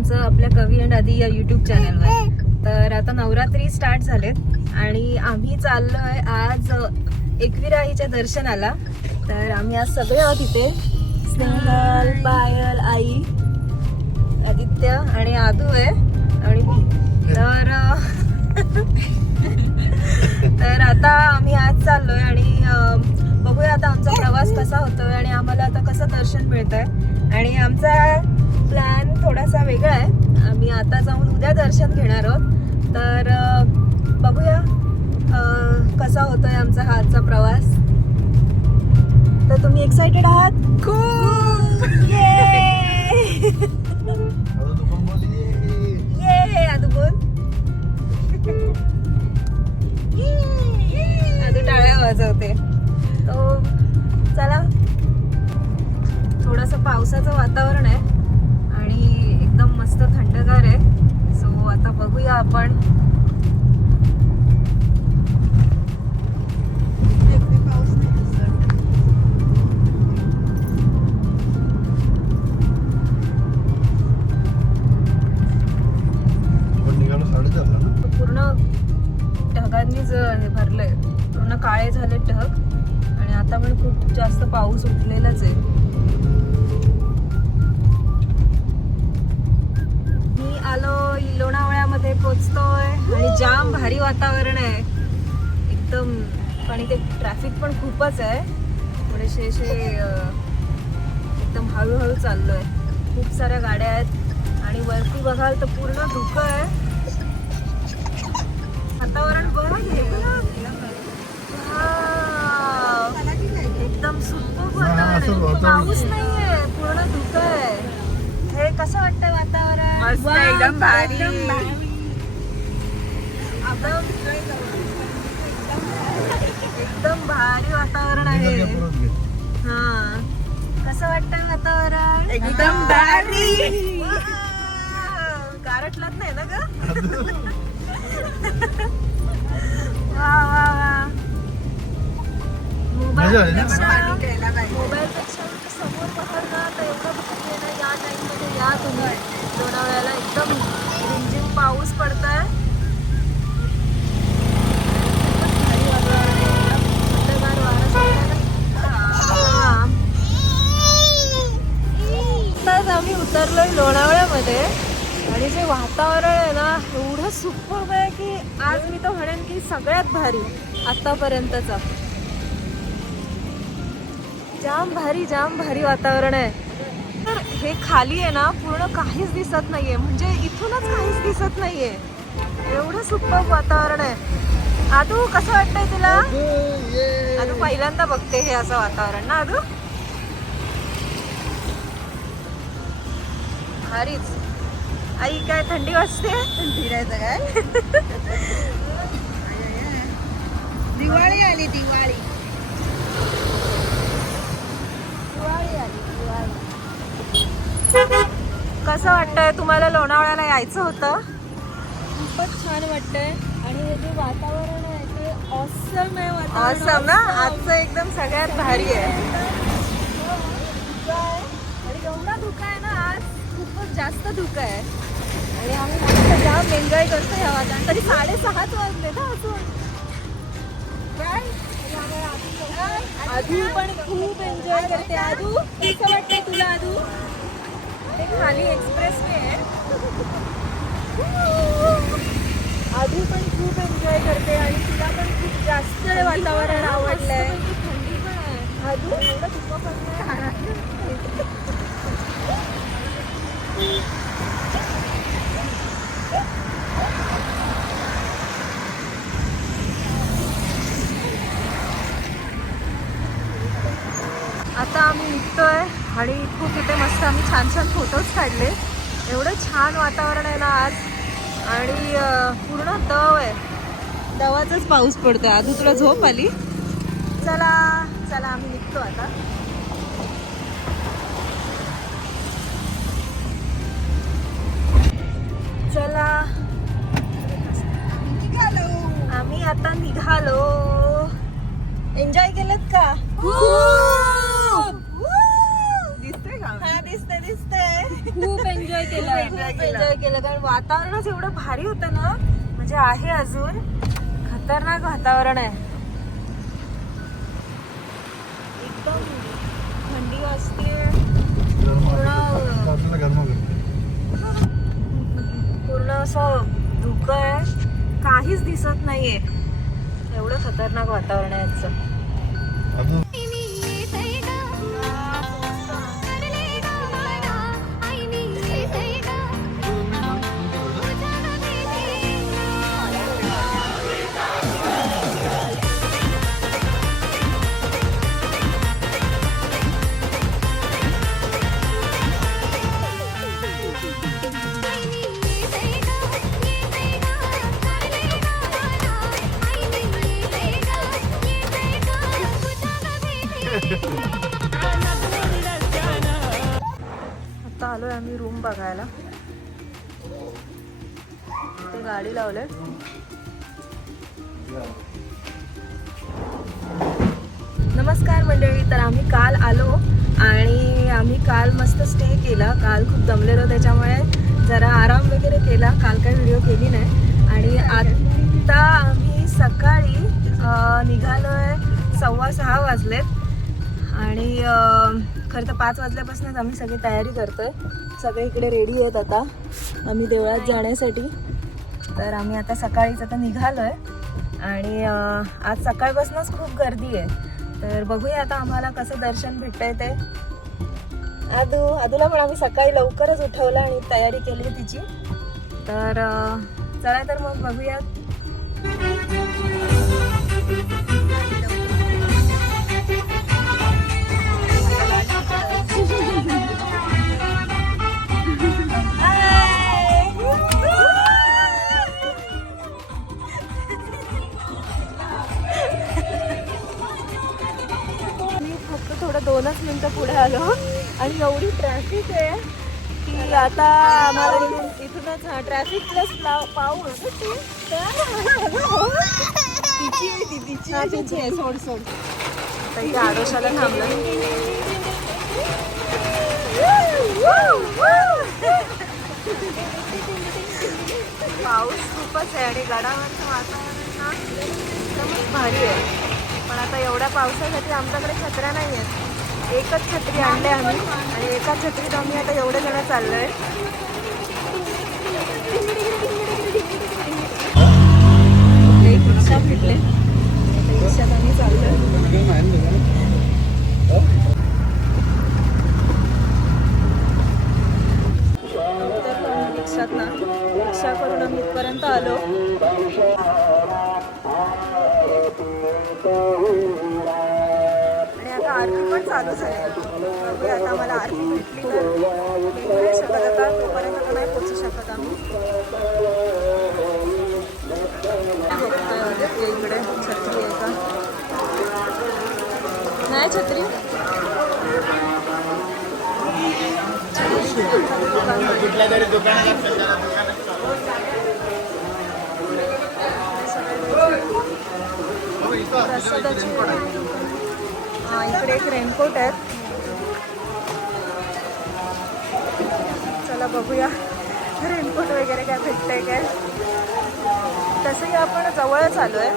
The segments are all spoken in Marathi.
तुमचं आपल्या कवी अँड आधी या युट्यूब चॅनलवर तर आता नवरात्री स्टार्ट झालेत आणि आम्ही चाललोय आज एकविराईच्या दर्शनाला. तर आम्ही आज सगळे आहोत इथे. स्नेहल पायल आई आदित्य आणि आदू आहे आणि तर तर आता आम्ही आज चाललोय आणि बघूया आता आमचा प्रवास कसा होतोय आणि आम्हाला आता कसं दर्शन मिळत आहे आणि आमचा प्लॅन थोडासा वेगळा आहे. आम्ही आता जाऊन उद्या दर्शन घेणार आहोत. तर बघूया कसा होतोय आमचा हा आजचा प्रवास. तर तुम्ही एक्सायटेड आहात? खूप ये आदू बोल. आदू टाळ्या वाजवते. तो चला. थोडस पावसाचं वातावरण आहे आणि एकदम मस्त थंडगार आहे सो आता बघूया आपण. पूर्ण ढगांनीच हे भरलंय. पूर्ण काळे झाले ढग. आणि आता पण खूप जास्त पाऊस उठलेलाच आहे. ते ट्रॅफिक पण खूपच आहे. थोडेसे असे एकदम हळूहळू चाललोय. खूप साऱ्या गाड्या आहेत. आणि वरती बघाल तर पूर्ण धुकं आहे. वातावरण बघ हे. वाव. एकदम सुपर हा, वातावरण आहे. पाऊस नाहीये. पूर्ण धुकं आहे. हे कसं वाटतंय वातावरण? एकदम भारी. एकदम एकदम भारी वातावरण आहे. हा. कसं वाटतंय वातावरण? एकदम भारी. वाव. गारटलाच नाही ना ग? वा वा वा मोबाईलपेक्षा म्हणजे समोर ना तर एवढं ना या टाईममध्ये या तुम्ही. लोणावळ्याला एकदम रिमझिम पाऊस पडतोय. एवढं सुपर आहे की आज मी तर म्हणेन की सगळ्यात भारी आतापर्यंतचा जाम भारी जाम भारी वातावरण आहे. तर हे खाली आहे ना पूर्ण काहीच दिसत नाहीये. म्हणजे इथूनच काहीच दिसत नाहीये. एवढं सुपर वातावरण आहे. आदू कसं वाटतंय तुला? आदू पहिल्यांदा बघते हे असं वातावरण ना आदू? भारीच. आई काय थंडी वाजते? काय? दिवाळी आली दिवाळी. दिवाळी आली दिवाळी. कसं वाटतंय? तुम्हाला लोणावळ्याला यायचं होतं? खूपच छान वाटतंय. आणि हे जे वातावरण आहे ते ऑसम आहे वातावरण. Awesome ना? आजचं एकदम सगळ्यात भारी आहे. आणि एवढा धुका आहे ना आज खूपच जास्त धुका आहे. आणि आम्ही मस्त जाम एन्जॉय करतो या वातावरण. तरी साडेसहाच वाजले ना अजून. काय आधू पण खूप एन्जॉय करते. आधू कसं वाटतंय तुला आधू ते खाली एक्सप्रेस वे आहे. आधी पण खूप एन्जॉय करते आणि तिला पण खूप जास्त वातावरण आवडलंय. आहे आधू एवढं धुकं पडलंय आता निघतोय आणि खूप इथे मस्त आम्ही छान छान फोटोज काढले. एवढं छान वातावरण आहे ना आज. आणि पूर्ण दव आहे. दवाचाच पाऊस पडतोय. आधी तुला झोप आली. चला चला आम्ही निघतो आता. चला. आम्ही आता निघालो. एन्जॉय केलं का? दिसतंय. हा खूप एन्जॉय केलं. खूप एन्जॉय केलं. कारण वातावरणच एवढं भारी होतं ना. म्हणजे आहे अजून. खतरनाक वातावरण आहे. एकदम थंडी वाजते. पूर्ण असं धुकं आहे. काहीच दिसत नाहीये. एवढं खतरनाक वातावरण आहे आजचं. ते गाडी लावले नमस्कार मंडळी तर आम्ही काल आलो आणि आम्ही काल मस्त स्टे केला. काल खूप दमलेलो त्याच्यामुळे जरा आराम वगैरे केला. काल काही व्हिडिओ केली नाही. आणि आता आम्ही सकाळी निघालो निघालोय सव्वा सहा वाजलेत. आणि खरं तर पाच वाजल्यापासूनच आम्ही सगळी तयारी करतोय. सगळे इकडे रेडी आहेत आता. आम्ही देवळात जाण्यासाठी. तर आम्ही आता सकाळीच आता निघालो आहे आणि आज सकाळपासूनच खूप गर्दी आहे. तर बघूया आता आम्हाला कसं दर्शन भेटतंय ते. आदू आदूला पण आम्ही सकाळी लवकरच उठवलं आणि तयारी केली तिची. तर चला तर मग बघूयात थोडं दोनच मिनटं पुढे आलो. आणि एवढी ट्रॅफिक आहे की आता आम्हाला इथूनच ट्रॅफिक प्लस पाऊस तिची आहे सोड सोड. आडोशाला थांबलं. पाऊस खूपच आहे आणि गडावरचं वातावरण ना एकदमच भारी आहे. पण आता एवढ्या पावसासाठी आमच्याकडे छत्र्या नाही आहेत. एकच छत्री आणले आम्ही आणि एका छत्रीत आम्ही आता एवढे जण आहे एक रिक्षा भेटले रिक्षात आम्ही चाललोय रिक्षात ना रिक्षा करून आम्ही इथपर्यंत आलो. चालू झाले. बघूया आता मला आरती भेटली तर भेटू नाही शकत आता. तोपर्यंत तर नाही पोचू शकत आम्ही. इकडे छत्री आहे का? नाही छत्री? कुठल्या तरी दुकानात प्रसादाची हा इकडे एक रेनकोट आहे. चला बघूया. रेनकोट वगैरे काय भेटतंय काय? तसंही आपण जवळच आलो आहे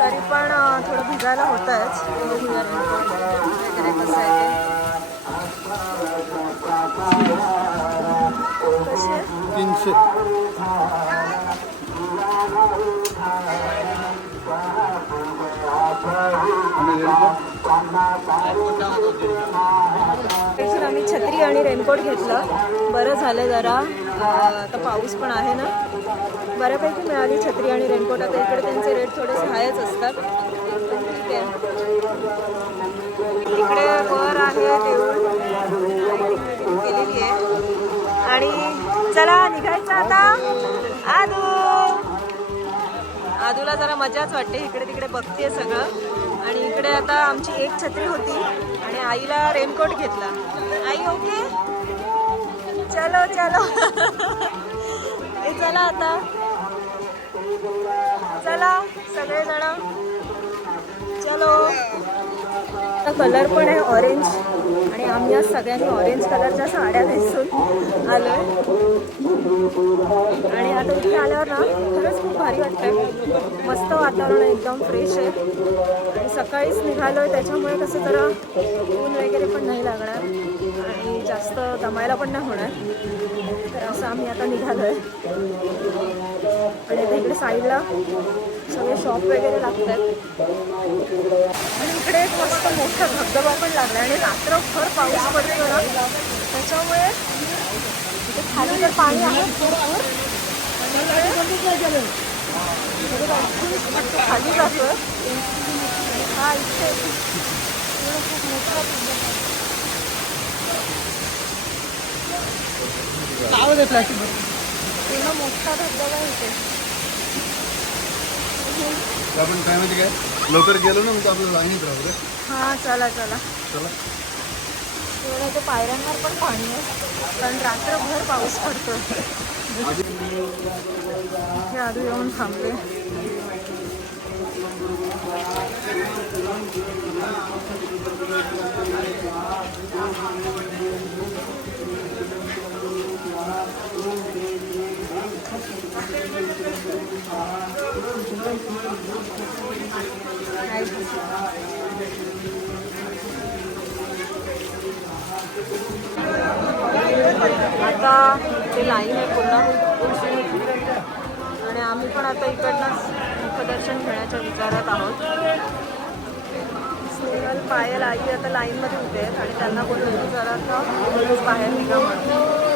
तरी पण थोडं भिजायला होतंच. बघूया रेनकोट वगैरे कसं आहे ते. कसे? तीनशे. सर आम्ही छत्री आणि रेनकोट घेतलं. बरं झालं जरा. आता पाऊस पण आहे ना. बऱ्यापैकी मिळाली छत्री आणि रेनकोट. आता इकडे त्यांचे रेट थोडेसे हायच असतात. ठीक आहे. इकडे वर आहे देऊळ. केलेली आहे. आणि चला निघायचं आता. आदू. आदूला जरा मजाच वाटते. इकडे तिकडे बघते सगळं. इकडे आता आमची एक छत्री होती आणि आईला रेनकोट घेतला. आई ओके चलो चलो. ए चला आता. चला सगळेजण. चलो. कलर पण आहे ऑरेंज आणि आम्ही आज सगळ्यांनी ऑरेंज कलरच्या साड्या नेसून आहे आणि आता इथे आल्यावर ना खरंच खूप भारी वाटतंय. मस्त वातावरण एकदम फ्रेश आहे. आणि सकाळीच निघालोय त्याच्यामुळे कसं जरा ऊन वगैरे पण नाही लागणार आणि जास्त दमायला पण नाही होणार. तर असं आम्ही आता निघालोय. आणि आता इकडे साईडला सगळे शॉप वगैरे लागतात. आणि इकडे एक मस्त मोठा धबधबा पण लागला आणि रात्रभर पाऊस पडतो ना. त्याच्यामुळे इथे खाली तर पाणी आहे भरपूर. खाली जातोय हा इथे खूप मोठा धबधबा. पूर्ण मोठा धबधबा इथे. आपण काय माहिती काय? लवकर गेलो ना म्हणजे आपलं लाईनीत राहू रे हा चला चला. चला. इथे पायऱ्यांवर पण पाणी आहे कारण रात्रभर पाऊस पडतो हे आधी येऊन थांबले. आता ते लाईन आहे पुन्हा आणि आम्ही पण आता इकडनंच मुखदर्शन घेण्याच्या विचारात आहोत. स्नेहल पायल आई आता लाईनमध्ये उभे आहेत आणि त्यांना बोललो विचारात बाहेर निघा म्हणून.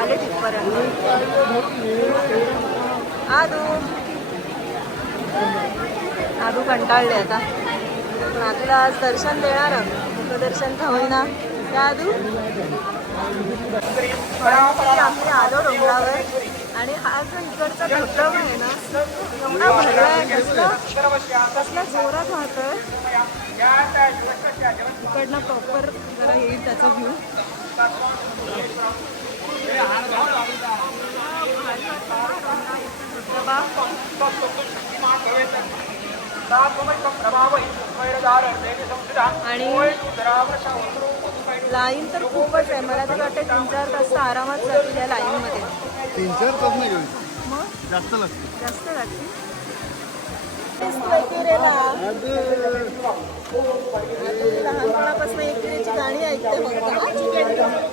आले तिथपर्यंत. आदू आदू कंटाळले आता. पण आदूला आज दर्शन देणार मुखदर्शन का होईना. त्या आदू आम्ही आलो डोंगरावर. आणि हा जो इकडचा धबधबा आहे ना एवढा भरला आहे कसला? कसला जोरात वाहतोय? इकडनं प्रॉपर जरा येईल त्याचा व्ह्यू आणि लाईन तर खूपच आहे. मला तर वाटतं तीन चार तास तर आरामात जातील या लाईनमध्ये. तीन चार तास नाही घेऊन मग? जास्त लागते जास्त लागतील? लहानपणापासून एकिरेची गाणी ऐकते फक्त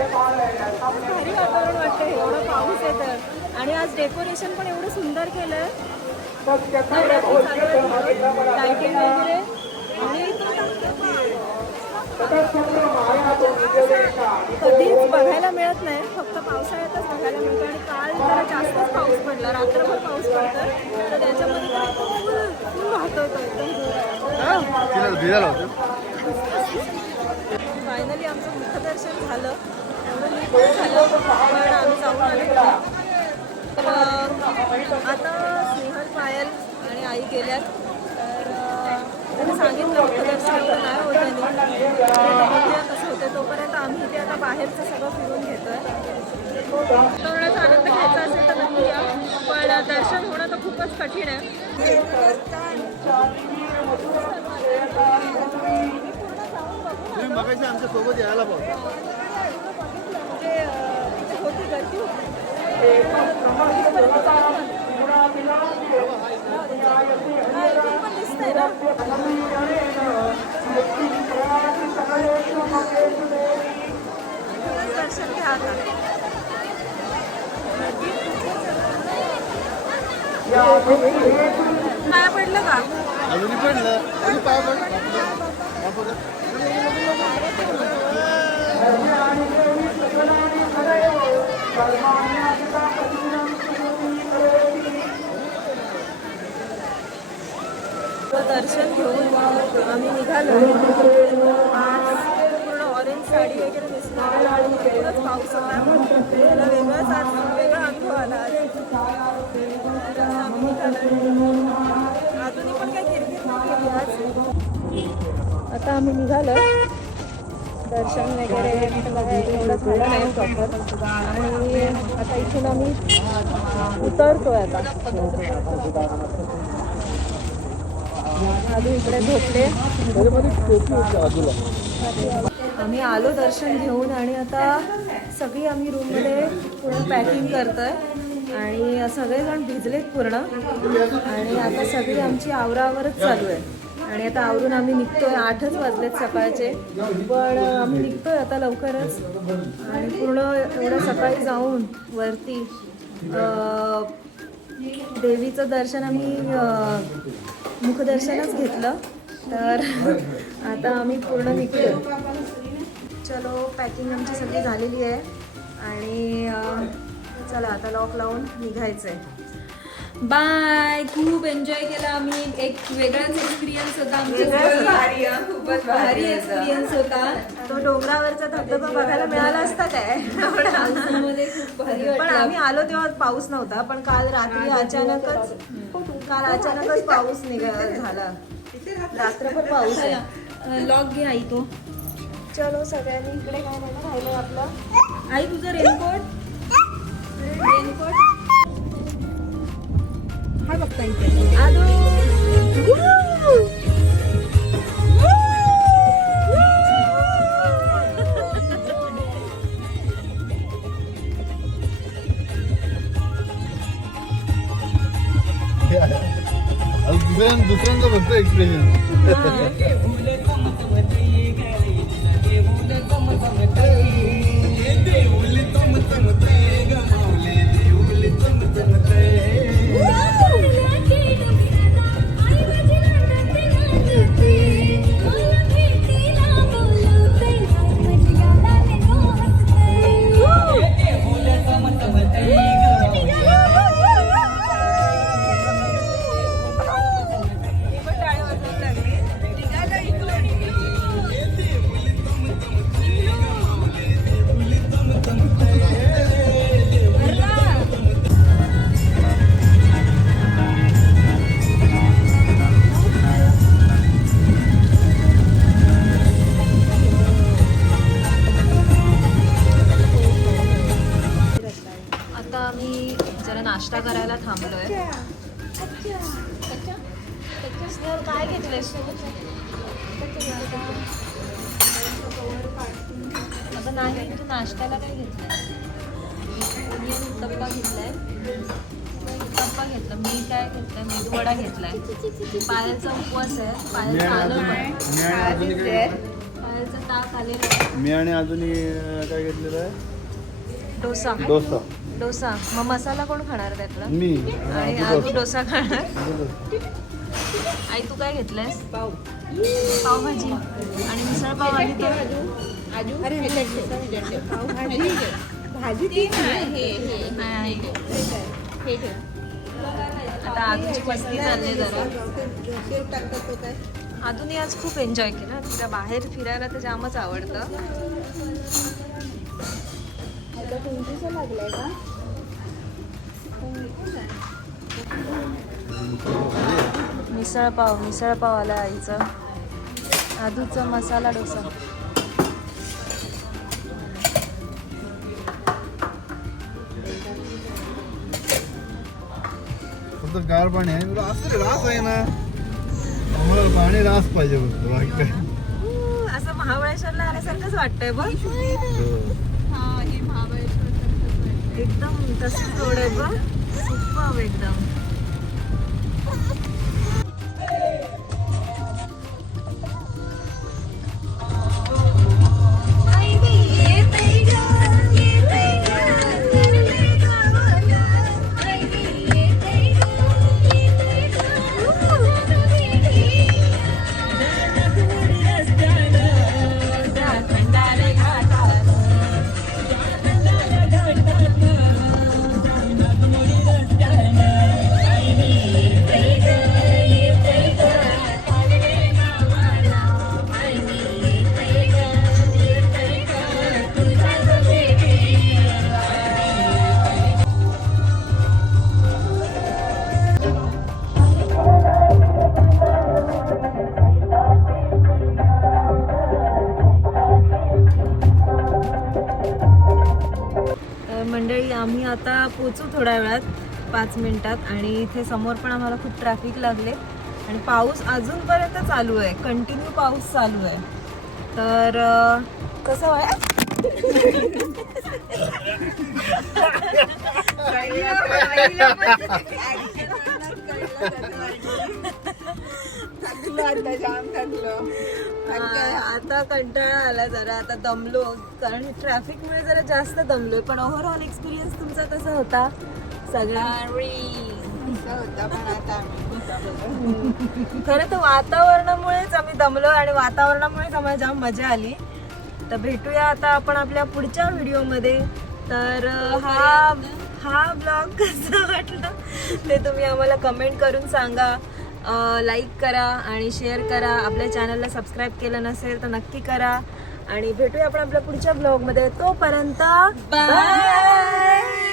भारी वातावरण वाटतं एवढं पाऊस येतं आणि आज डेकोरेशन पण एवढं सुंदर केलंय. लाइटिंग वगैरे. आणि कधीच बघायला मिळत नाही. फक्त पावसाळ्यातच बघायला मिळतो आणि काल जरा जास्तच पाऊस पडला. रात्रभर पाऊस पडतो तर त्याच्यामध्ये जरा फायनली आमचं मुखदर्शन झालं. एवढं नीट झालं पण आम्ही जाऊन आलो तर आता सिंहल पायल आणि आई गेल्यात. तर त्यांनी सांगितलं मुखदर्शन एवढं नाही होत त्यांनी बघूया कसं होतं तोपर्यंत आम्ही इथे आता बाहेरचं सगळं फिरून घेतोय वातावरणाचा आनंद घ्यायचा असेल तर बघूया पण दर्शन होणं तर खूपच कठीण आहे आमच्यासोबत यायला म्हणजे होती गर्दी होती हा, इथे पण दिसतंय ना दर्शन घ्या पाया पडलं का? अजूनही पडलं. अजून पाय. दर्शन घेऊन आम्ही निघालो. पूर्ण ऑरेंज साडी वगैरे त्याला वेगळाच वेगळा अनुभव आला अजूनही पण काही केली आज आता आम्ही निघालो. दर्शन वगैरे एवढं झालं नाही प्रॉपर. आणि आता इथून आम्ही उतरतोय आता. आधी इकडे झोपले. आम्ही आलो दर्शन घेऊन आणि आता सगळी आम्ही रूममध्ये पूर्ण पॅकिंग करतोय. आणि सगळेजण भिजलेत पूर्ण. आणि आता सगळी आमची आवरावरच चालू आहे. आणि आता आवरून आम्ही निघतोय. आठच वाजलेत सकाळचे. पण आम्ही निघतोय आता लवकरच. आणि पूर्ण एवढं सकाळी जाऊन वरती देवीचं दर्शन आम्ही मुखदर्शनच घेतलं. तर आता आम्ही पूर्ण निघतो चलो पॅकिंग आमची सगळी झालेली आहे. आणि चला आता लॉक लावून निघायचं आहे बाय खूप एन्जॉय केला आम्ही. एक वेगळाच एक्सपिरियन्स होता आमच्या खूपच भारी एक्सपिरियन्स होता. तो डोंगरावरचा धबधबा बघायला मिळाला असता काय? मध्ये खूप भारी पण आम्ही आलो तेव्हा पाऊस नव्हता पण काल रात्री अचानकच काल अचानकच पाऊस निघा झाला. रात्रभर पाऊस आहे. लॉक घे आई तो चलो सगळ्यांनी इकडे काय नाही ना राहिलं आपलं. आई तुझं रेनकोट? रेनकोट? हा बघता इथे अजून दुसऱ्यां दुसऱ्यांदा बघतो एक्सप्रेशन काय घेतलाय मेदूवडा घेतलाय. पायलचा उपवास आहे. मी आणि आलं अजून पण मी आणि अजून काय ताक आलेला आहे. मी आणि अजूनही अं, काय घेतलेलं आहे? डोसा. डोसा. डोसा. मग मसाला कोण खाणार त्यातला? मी. आणि आणि डोसा. खाणार? डोसा. आई तू काय घेतलंयस? पाव. पावभाजी. आणि मिसळ पाव आली आता आजची मस्ती चालली जरा. अजूनही आज खूप एन्जॉय केला. तिला बाहेर फिरायला तर जामच आवडतं. मिसळ पाव मिसळ पाव आला आईचं. आधूचा मसाला डोसा. फक्त गार पाणी आहे. तुला असं रास आहे ना. आम्हाला पाणी रास पाहिजे फक्त बाकी काय. ऊ, असं महाबळेश्वरला आल्यासारखंच वाटतंय बघ. हो. एकदम तशीच रोड आहे बघ. सुपर एकदम. आता पोचू थोड्या वेळात पाच मिनिटात. आणि इथे समोर पण आम्हाला खूप ट्रॅफिक लागले. आणि पाऊस अजूनपर्यंत चालू आहे. कंटिन्यू पाऊस चालू आहे. तर कसं आहे? थकलो आता जाम थकलो हा, आता कंटाळा आला जरा आता दमलो. कारण ट्रॅफिकमुळे जरा जास्त दमलोय पण ओव्हरऑल एक्सपिरियन्स तुमचा कसा होता? सगळा खरं तर वातावरणामुळेच आम्ही दमलो आणि वातावरणामुळेच आम्हाला जाम मजा आली. तर भेटूया आता आपण आपल्या पुढच्या व्हिडिओमध्ये. तर अं, हा हा ब्लॉग कसा वाटला ते तुम्ही आम्हाला कमेंट करून सांगा. लाईक करा आणि शेअर करा. आपल्या चॅनलला सबस्क्राईब केलं नसेल तर नक्की करा. आणि भेटूया आपण आपल्या पुढच्या ब्लॉगमध्ये तोपर्यंत बाय